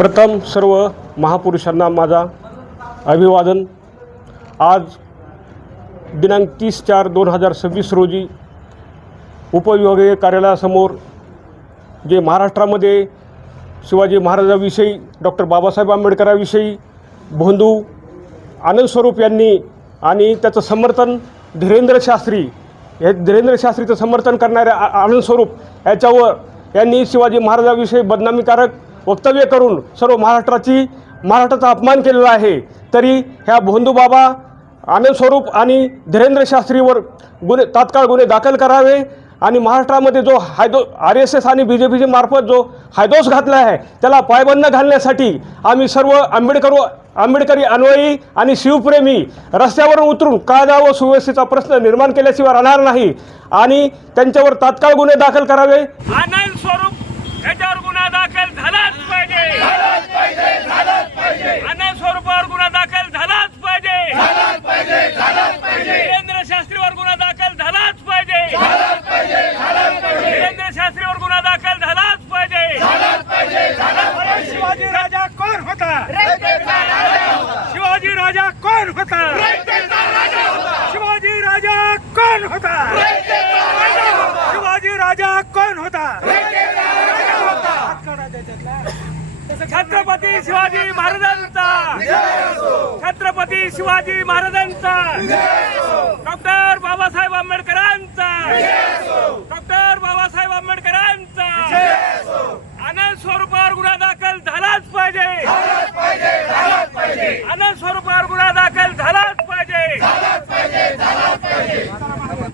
प्रथम सर्व महापुरुषांना माझा अभिवादन। आज दिनांक 30/4/2026 रोजी उपविभागीय कार्यालयासमोर जे महाराष्ट्रामध्ये शिवाजी महाराजांविषयी डॉक्टर बाबासाहेब आंबेडकरांविषयी भोंदू आनंद स्वरूप यांनी आणि त्याचं समर्थन धीरेंद्र शास्त्रीचं समर्थन करणारे आनंद स्वरूप यांनी शिवाजी महाराजांविषयी बदनामीकारक वक्तव्य करून सर्व महाराष्ट्राचा अपमान केलेला आहे। तरी ह्या भोंदू बाबा आनंद स्वरूप आणि धीरेंद्र शास्त्रीवर तात्काळ गुन्हे दाखल करावे आणि महाराष्ट्रामध्ये जो RSS आणि BJP मार्फत जो हायदोस घातला आहे त्याला पायबंद घालण्यासाठी आम्ही सर्व आंबेडकरी अन्वयी आणि शिवप्रेमी रस्त्यावरून उतरून कायदा व सुव्यवस्थेचा प्रश्न निर्माण केल्याशिवाय राहणार नाही आणि त्यांच्यावर तात्काळ गुन्हे दाखल करावे। आनंद स्वरूप याच्यावर गुन्हा दाखल झालाच पाहिजे। आनंद स्वरूपावर गुन्हा दाखल झालाच पाहिजे। धीरेंद्र शास्त्रीवर गुन्हा दाखल झालाच पाहिजे। धीरेंद्र शास्त्रीवर गुन्हा दाखल झालाच पाहिजे। शिवाजी राजा कोण होता? शिवाजी राजा कोण होता? शिवाजी राजा कोण होता? शिवाजी राजा कोण होता? छत्रपती शिवाजी महाराजांचा, छत्रपती शिवाजी महाराजांचा, डॉक्टर बाबासाहेब आंबेडकरांचा।